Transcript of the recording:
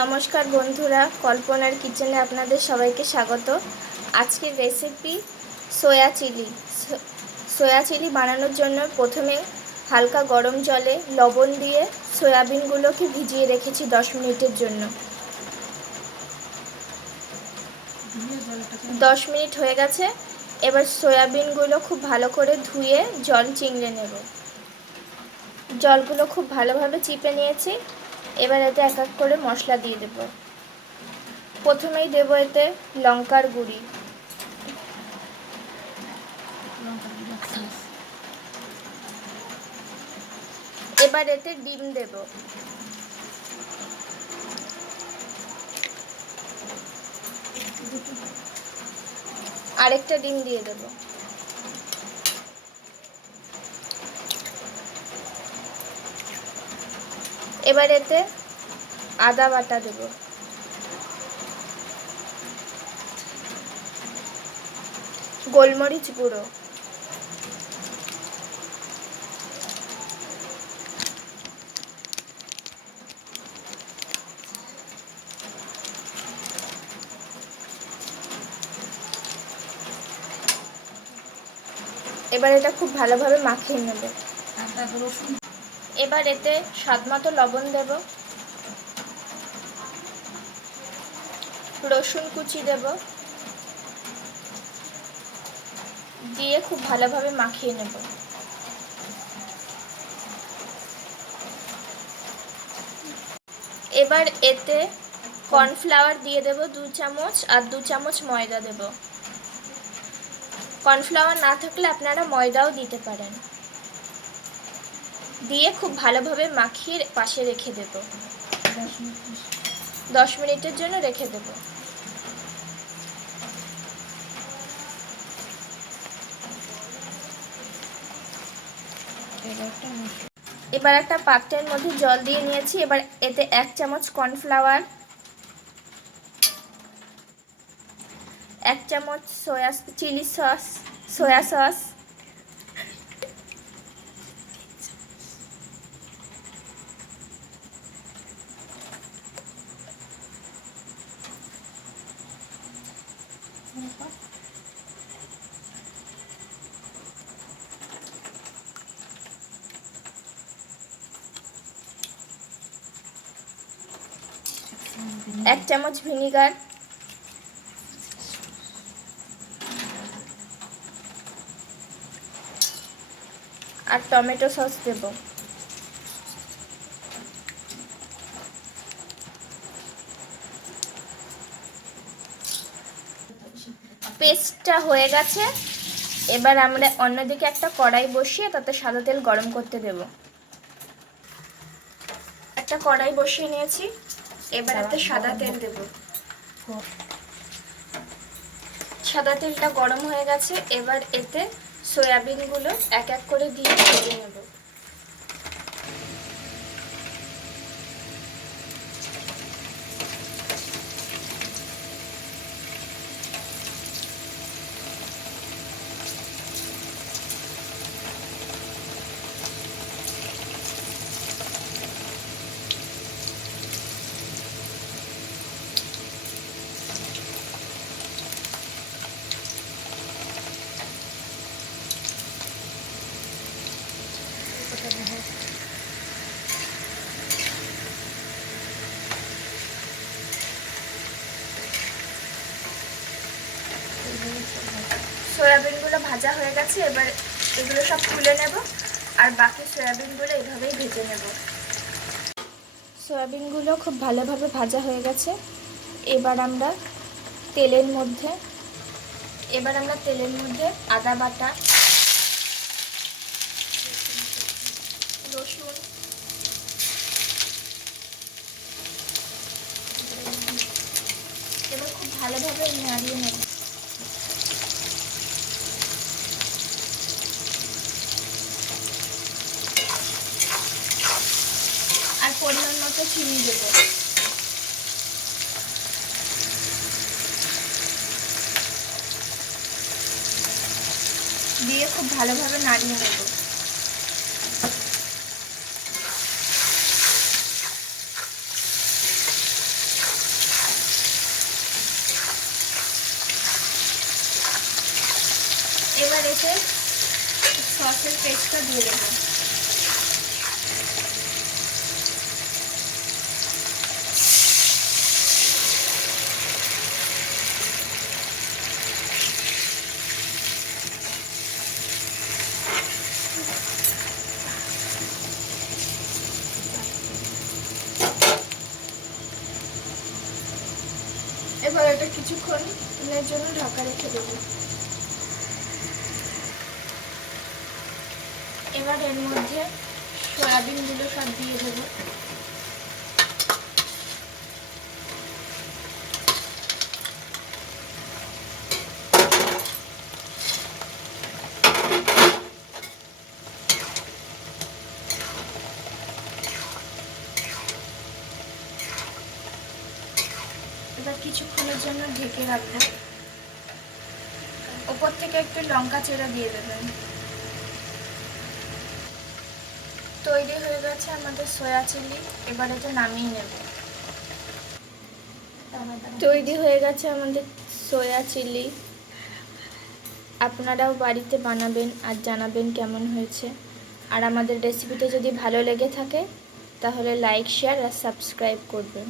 নমস্কার বন্ধুরা, কল্পনার কিচেনে আপনাদের সবাইকে স্বাগত। আজকের recipe soya chilli. Soya chilli বানানোর জন্য প্রথমে হালকা গরম জলে লবণ দিয়ে সয়াবিনগুলোকে ভিজিয়ে রেখেছি 10 মিনিটের জন্য। 10 মিনিট হয়ে গেছে। এবার সয়াবিনগুলো খুব ভালো করে ধুয়ে জল চিংড়ে নেব। জলগুলো খুব ভালোভাবে চিপে নিয়েছি। এবার এতে এক এক করে মশলা দিয়ে দেব। প্রথমেই দেব এতে লঙ্কার গুঁড়ি, এবার এতে ডিম দেব, আরেকটা ডিম দিয়ে দেব। এবার এতে আদা বাটা দেব, গোলমরিচ গুঁড়ো, এবার এটা খুব ভালোভাবে মাখিয়ে নেব। এবার এতে স্বাদমতো লবণ দেব, রসুন কুচি দেব, দিয়ে খুব ভালোভাবে মাখিয়ে নেব। এবার এতে কর্নফ্লাওয়ার দিয়ে দেব 2 চামচ, আর 2 চামচ ময়দা দেব। কর্নফ্লাওয়ার না থাকলে আপনারা ময়দাও দিতে পারেন। দিয়ে খুব ভালোভাবে মাখিয়ে পাশে রেখে দেব। 10 মিনিটের জন্য রেখে দেব। এবার একটা পাত্রের মধ্যে জল দিয়ে নিয়েছি। এবার এতে 1 চামচ কর্নফ্লাওয়ার, 1 চামচ চিলি সস, সয়া সস, 1 চামচ ভিনিগার, আর টমেটো সস দেব। পেস্টটা হয়ে গেছে। এবার আমরা অন্যদিকে একটা কড়াই বসিয়ে তাতে সাদা তেল গরম করতে দেব। একটা কড়াই বসিয়ে নিয়েছি। এবার এতে সাদা তেল দেব। সাদা তেলটা গরম হয়ে গেছে। এবার এতে সয়াবিনগুলো এক এক করে দিয়ে ভেজে নেব। সয়াবিনগুলো ভাজা হয়ে গেছে। এবার এগুলো সব তুলে নেব, আর বাকি সয়াবিনগুলো এইভাবেই ভেজে নেব। সয়াবিনগুলো খুব ভালোভাবে ভাজা হয়ে গেছে। এবার আমরা তেলের মধ্যে আদা বাটা, রসুন, এবার খুব ভালোভাবে নাড়িয়ে নেব। আর পরিমাণ মতো চিনি দেব। দিয়ে খুব ভালোভাবে নাড়িয়ে নেব। সসের পেস্টটা দিয়ে দেবো। এবার এটা কিছুক্ষণের জন্য ঢাকা রেখে দেবো। এবার এর মধ্যে সয়াবিনগুলো সব দিয়ে দেবো। এবার কিছুক্ষণের জন্য ঢেকে রাখবো। ওপর থেকে একটু লঙ্কা চেরা দিয়ে দেবেন। তৈরি হয়ে গেছে আমাদের সয়া চিলি। এবার এটা নামিয়ে নেব। তৈরি হয়ে গেছে আমাদের সয়া চিলি। আপনারাও বাড়িতে বানাবেন আর জানাবেন কেমন হয়েছে। আর আমাদের রেসিপিটা যদি ভালো লেগে থাকে তাহলে লাইক, শেয়ার আর সাবস্ক্রাইব করবেন।